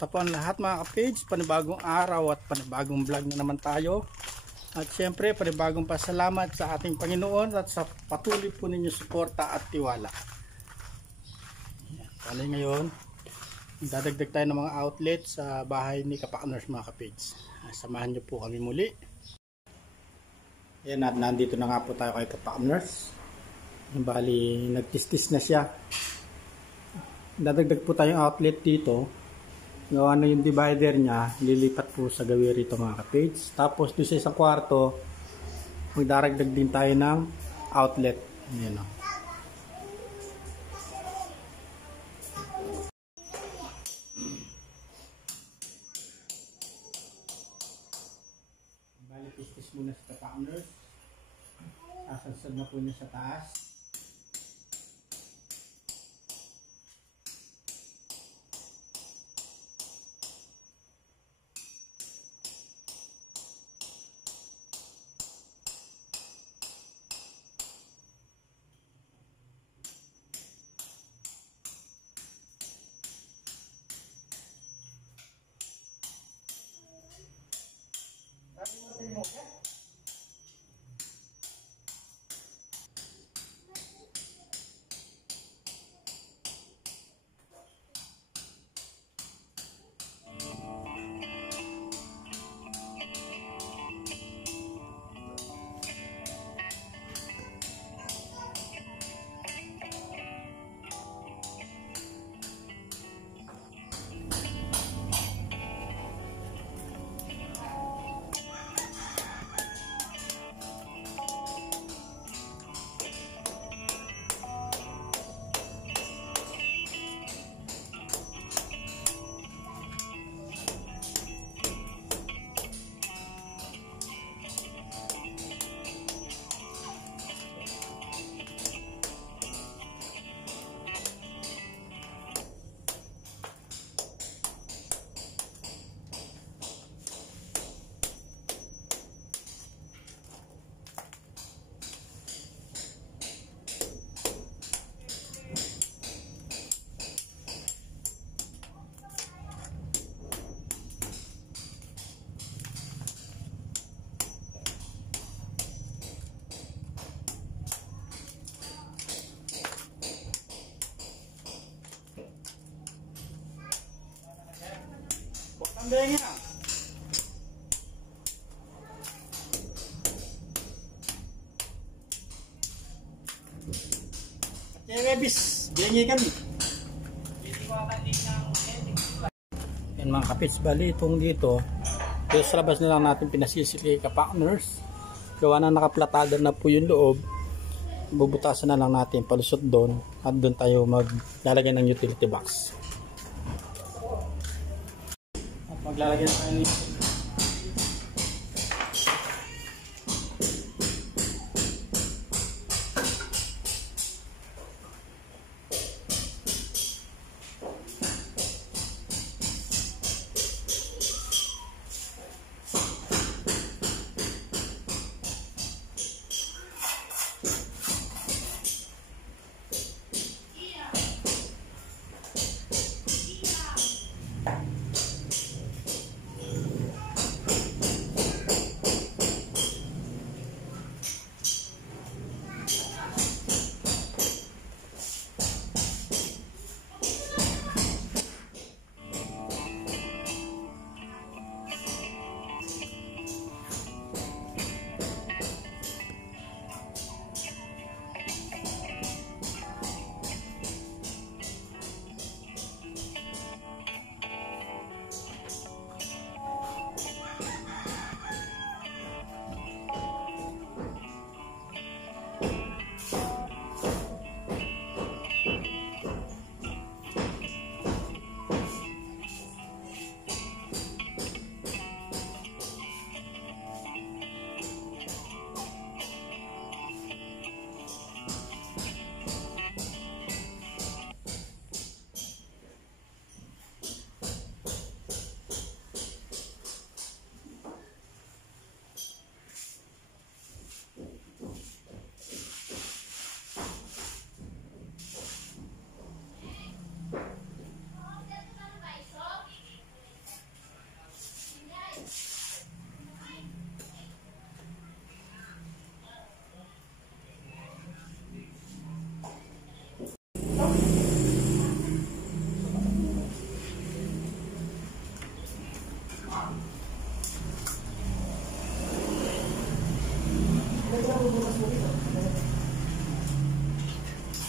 Kamusta po ang lahat mga ka-page? Panibagong araw at panibagong vlog na naman tayo. At syempre panibagong pasalamat sa ating Panginoon at sa patuloy po ninyong suporta at tiwala. Kali ngayon, dadagdag tayo ng mga outlet sa bahay ni Kapakners mga ka-page. Samahan niyo po kami muli. Yan at nandito na nga po tayo kay Kapakners. Bali, nagtistis na siya. Dadagdag po tayong outlet dito. Gawa na yung divider niya, lilipat po sa gawin rito mga ka-page. Tapos doon sa isang kwarto, magdaragdag din tayo ng outlet. Ayan o. Bali, tistis muna sa Kapakners. Sasadsad na po niya sa taas. Tambay nga. At rebis, bengi kami. Yan mga kapits, bali itong dito. Dito sa labas na lang natin pinasisili Kapakners. Gawa na nakaplatagan na po yung loob. Bubutasan na lang natin palusot doon. At doon tayo maglalagay ng utility box. Maglalagyan tayo nito.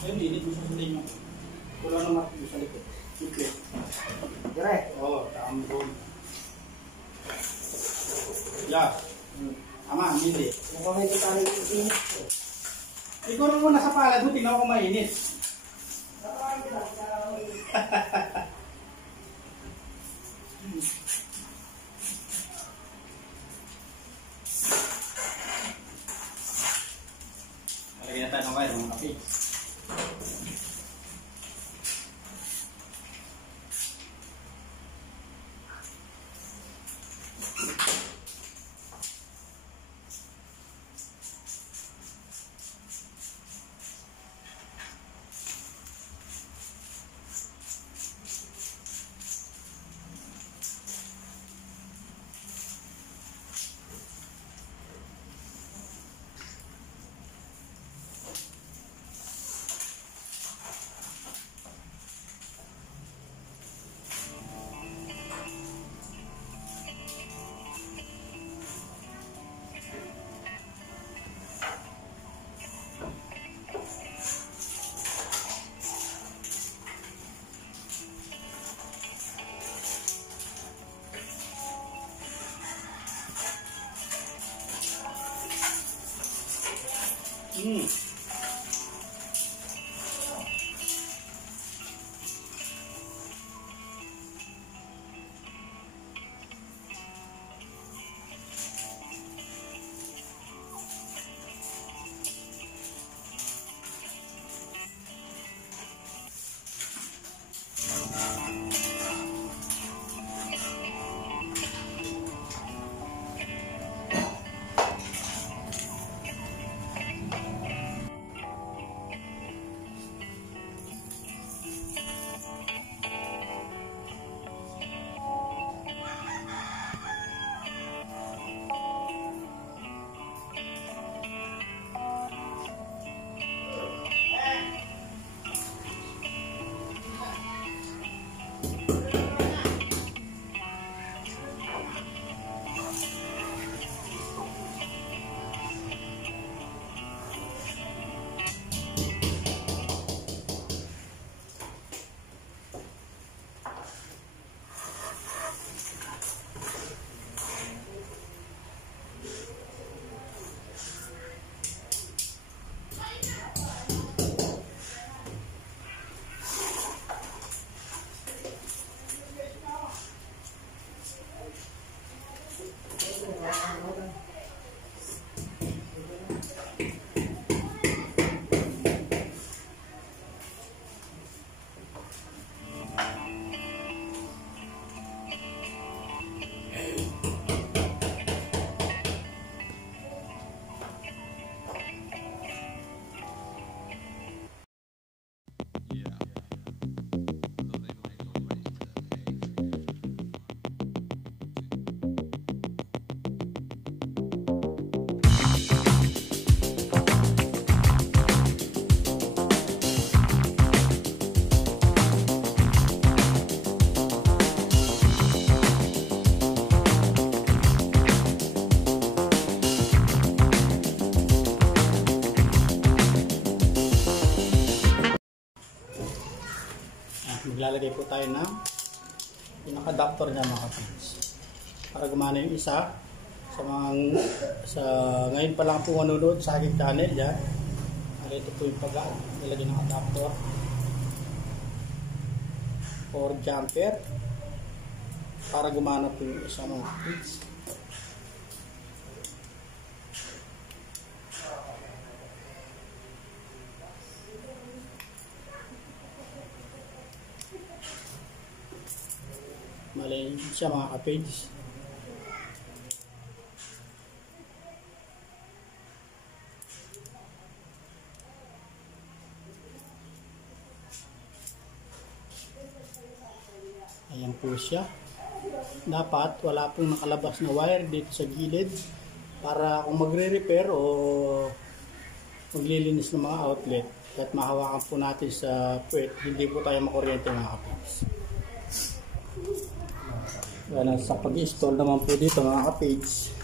Ayun, init mo sa linyo. Wala naman mo sa likod. Simple. Dire. Oo, tambol. Yeah. Ama, hindi. Mukhang hindi tayo iinit. Ikaw rin muna sa palad mo, tingnan ko mainit. Lagyan na tayo ng kayo, mga kape. Maglalagay po tayo ng pinaka-adapter niya, mga kapits, para gumana yung isa sa mga ngayon pa lang po manunood sa aking channel yan. Ito po yung pag-lalagay ng adapter or jumper para gumana po yung isa, mga kapits. Malay siya, mga kapage. Ayan po siya. Dapat wala pong nakalabas na wire dito sa gilid para kung magre-repair o maglilinis ng mga outlet at mahawakan po natin sa puwet, hindi po tayo makuryente, mga kapage. Wala, sa pag-install naman po dito, mga kapage,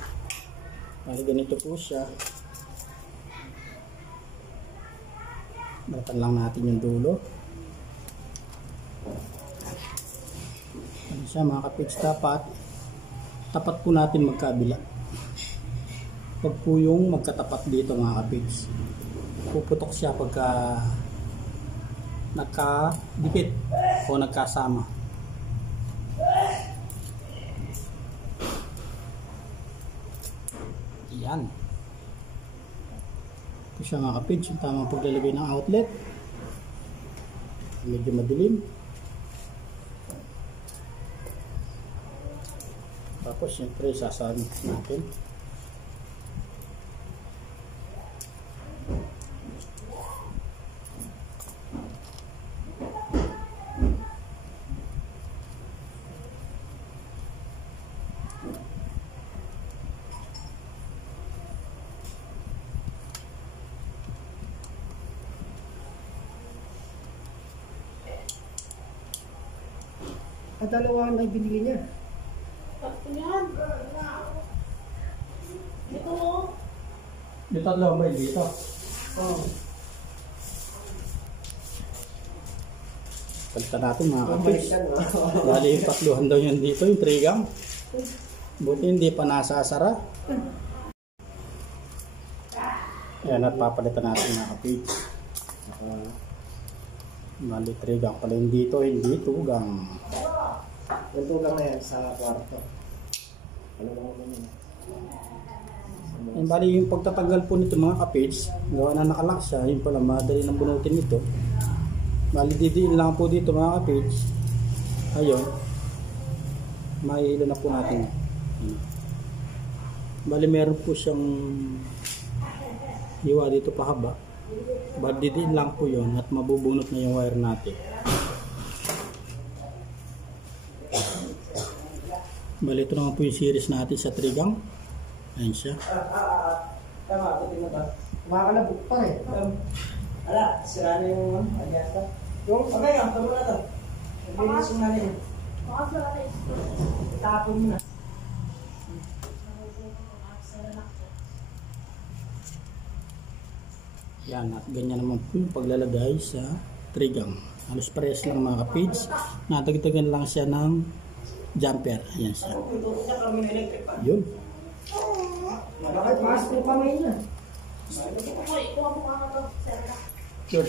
ganito po siya. Balatan lang natin yung dulo. Ano siya mga kapits, tapat po natin magkabila. Pag po yung magkatapat dito mga kapits, puputok siya pagka nagkadikit o nagkasama. Yan. Ito siya mga kapits, yung tamang paglalagay ng outlet. Medyo madilim. Tapos siyempre sasamit natin. At dalawa ang binili niya. Dito lang ba dito? Oo. Palitan natin mga kapits. Bali yung tatluhan daw yun dito, yung trigang. Buti hindi pa nasasara. Ayan, at papalitan natin mga kapits. Bali trigang pala yung dito, hindi tugang. Yung tugang na yan sa kwarto. Ano naman yun? Bali yung pagtatanggal po nito mga kapits, gawa na nakalak siya, yun pala madali ng bunutin nito. Bali didiin lang po dito mga kapits. Ayun, maihilo na po natin. Bali meron po siyang hiwa dito pahaba. Bali didiin lang po yun at mabubunot na yung wire natin. Bali ito naman po yung series natin sa trigang. Ayan siya. Tama, ito na ba? Makakalabog pa eh. Ala, sira na yung adyasa. Yung, okay, ang tamo na ito. Naglinis yung nanin. Tapon mo na. Yan, at ganyan naman po yung paglalagay sa trigang. Halos parehas lang mga kapits. Nadagdagan lang siya ng jumper. Ayan siya. Yun. Bakit maas po kamay niya? Yun.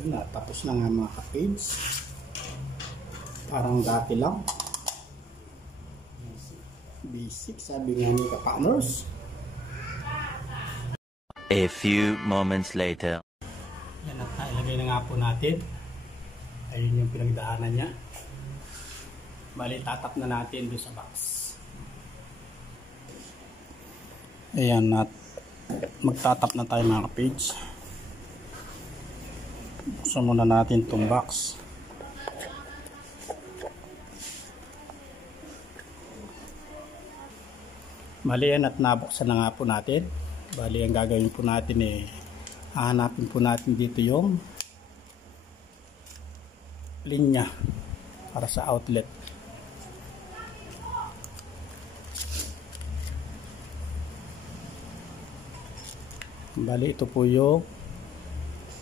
Yun na, tapos na nga mga kapits. Parang dati lang. Basic, sabi nga ni Kapaners. A few moments later. Yan at nailagay na nga po natin. Ayun yung pinagdaanan niya. Bali, tatap na natin doon sa box. Ayan, at magtatap na tayo mga kapits. Buksan muna natin itong box. Bali yan at nabuksan na nga po natin. Bali ang gagawin po natin hahanapin po natin dito yung linya para sa outlet. Bali ito po yung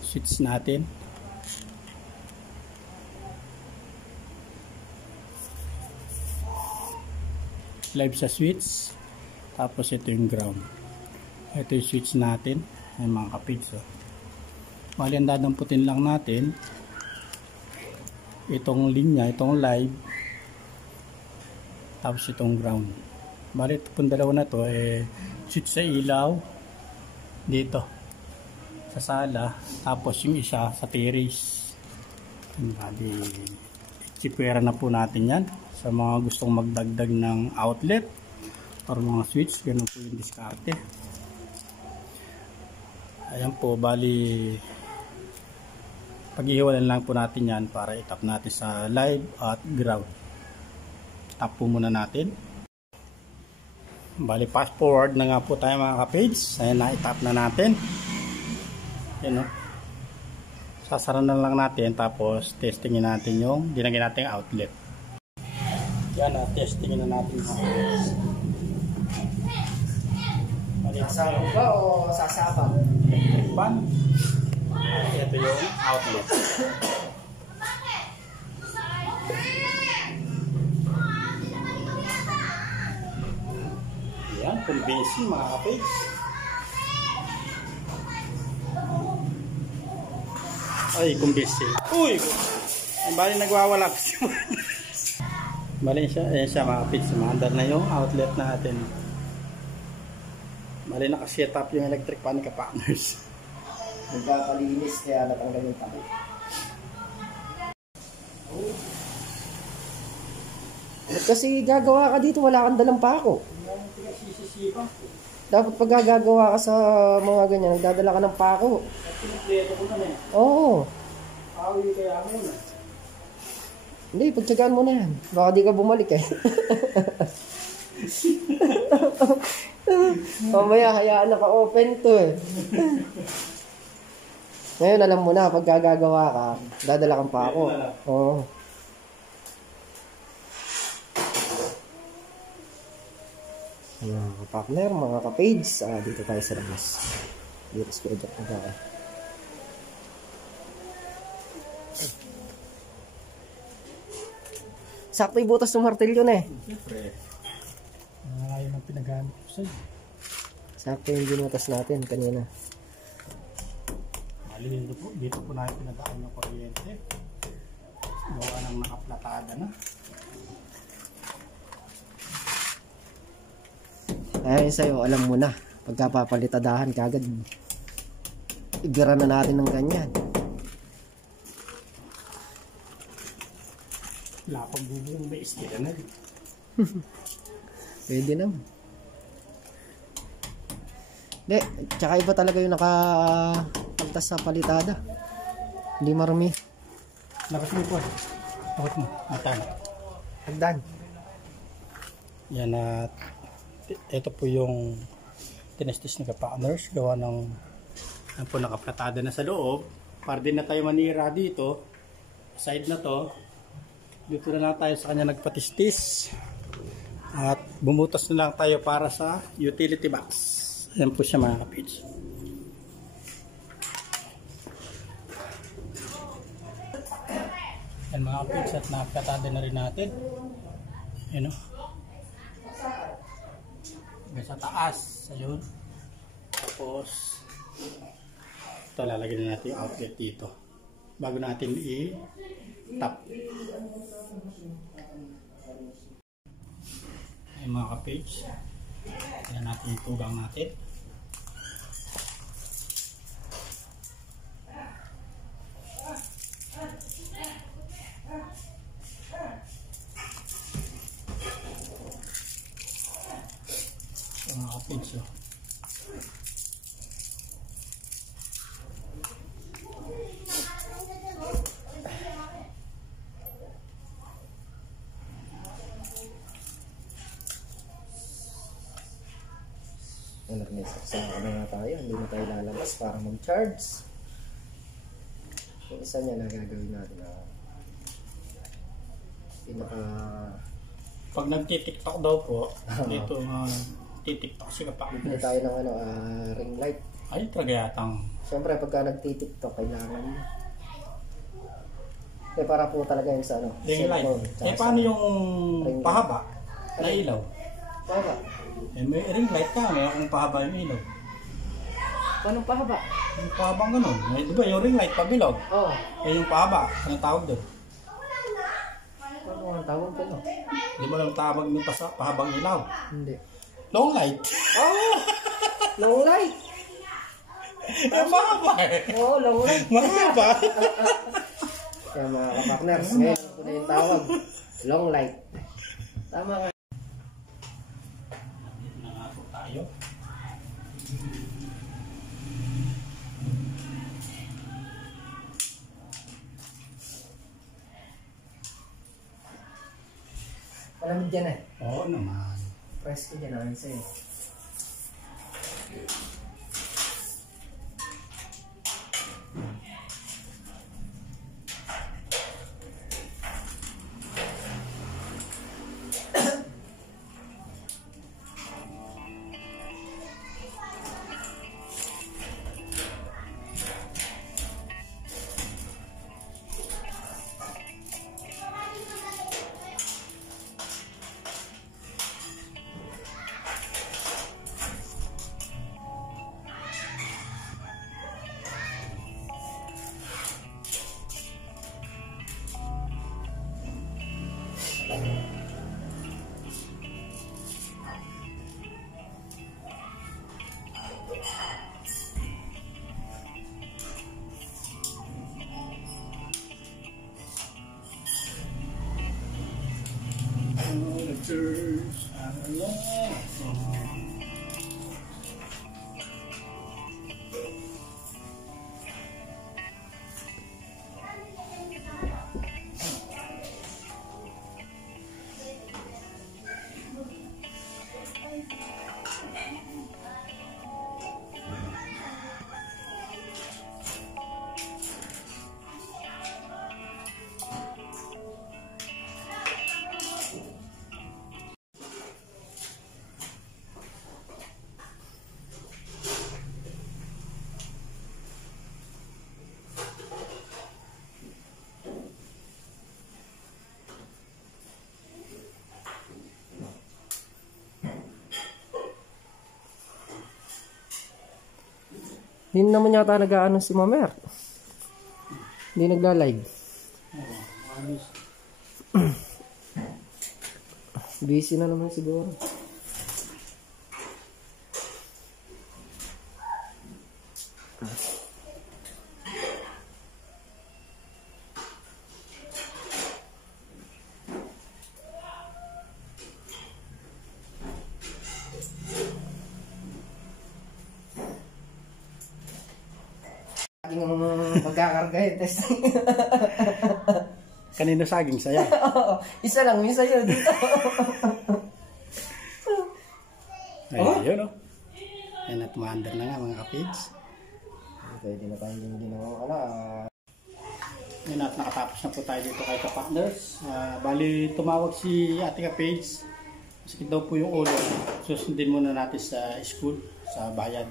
switch natin. Live sa switch. Tapos ito yung ground. Ito yung switch natin. Ay mga kapits. Bali ang dadamputin lang natin itong linya, itong live. Tapos itong ground. Bali ito pong dalawa na to switch sa ilaw dito sa sala, tapos yung isa sa terrace. Bali chipwera na po natin yan sa mga gustong magdagdag ng outlet or mga switch. Ganun po yung diskarte. Ayan po, bali pag-ihiwalan lang po natin yan para itap natin sa live at ground. Tap po muna natin. Bali fast forward na nga po tayo mga ka-page. Ayan na, itap na natin. Ayan o. Sasara na lang natin tapos testingin natin yung dinagyan natin outlet. Yan na, testingin na natin. Sasabang ba o sasabang? Electric fan. Ito yung outlet. Yan, convincing mga ka-page. Ay, convincing. Uy! Bali nagwawala pa siya. Bali siya, ayan siya mga ka-page. Maandar na yung outlet natin. Bali nakaset up yung electric fan ka-partners. Nagkakalinis kaya natanggal yung tabi. Kasi gagawa ka dito, wala kang dalang pako. Dapat pag gagawa ka sa mga ganyan, nagdadala ka ng pako. Oo. Hindi, pagtsagaan mo na yan. Baka di ka bumalik eh. Mamaya hayaan naka-open to eh. Ngayon alam mo na, pag gagawa ka, dadala kang pako. Oo. Mga ka-partner, mga ka-page, dito tayo sa labas. Dito sa project na tayo. Sakto yung butas ng martilyo na eh. Siyempre, ayaw ng pinagamit ko sa'yo. Sakto yung binutas natin kanina. Dito po natin pinadaan ng kuryente. Gawa ng nakaplatada na. Ay sa'yo, alam mo na, pagkapapalitadahan kagad, ibira na natin ng ganyan. Wala pang bubong, may istila na rin. Pwede naman. Hindi, tsaka iba talaga yung nakapaltas sa palitada. Hindi marami. Lakas mo po. Lakas mo. Matan. Hagdan. Yan at ito po yung tinestis na ka-partners. Gawa ng po nakaplatada na sa loob. Para din na tayo manira dito. Side na to. Dito na lang tayo sa kanya nagpatistis. At bumutas na lang tayo para sa utility box. Ayan po siya mga kapits. Ayan mga kapits at nakaplatada na rin natin. Ayan o. Hanggang sa taas. Ayun. Tapos ito lalagyan na natin yung outlet dito. Bago natin i-tap. Ayan mga ka-page. Ayan natin yung tugang natin. Ayan mga ka-page. Saan na tayo, hindi na tayo lalabas para mag-charge. Yung isa niya na gagawin natin pinaka... Pag nagtitiktok daw po, dito titiktok si kapak. Bibili tayo ng ring light. Ay, talaga yatang. Siyempre pagka nagtitiktok, kailangan para po talaga yung sa ring light. Eh paano yung pahaba na ilaw? Pahaba? Eh may ring light ka, may akong pahaba yung ilaw. Paano pahaba? Yung pahabang ganun. Eh, di ba yung ring light pabilog? Oo. Eh yung pahaba, anong tawag doon? Ano ang tawag ko no? Di ba lang tawag ng pahabang ilaw? Hindi. Long light. Oh! Long light! Eh mahaba eh. Oo, long light. Mahaba. Kaya mga ka-partners, ngayon ko na yung tawag. Long light. Tama nga. Nangato tayo. Malamig dyan eh. Oo naman. Press ko dyan, ayun sa'yo. Hindi naman yata nag-aano si Mamer. Hindi nagla-live. Busy na naman siguro. Yung pagkakarga yung testing. Kanino saging saya? Isa lang, yung sa'yo dito. Ayun o. Yan at maandar na nga mga kapids. Pwede na tayo yung ginawa. Yan at nakatapos na po tayo dito kay ka-partners. Bali tumawag si ate kapids. Masakit daw po yung ulo. Susundin muna natin sa school, sa bayan.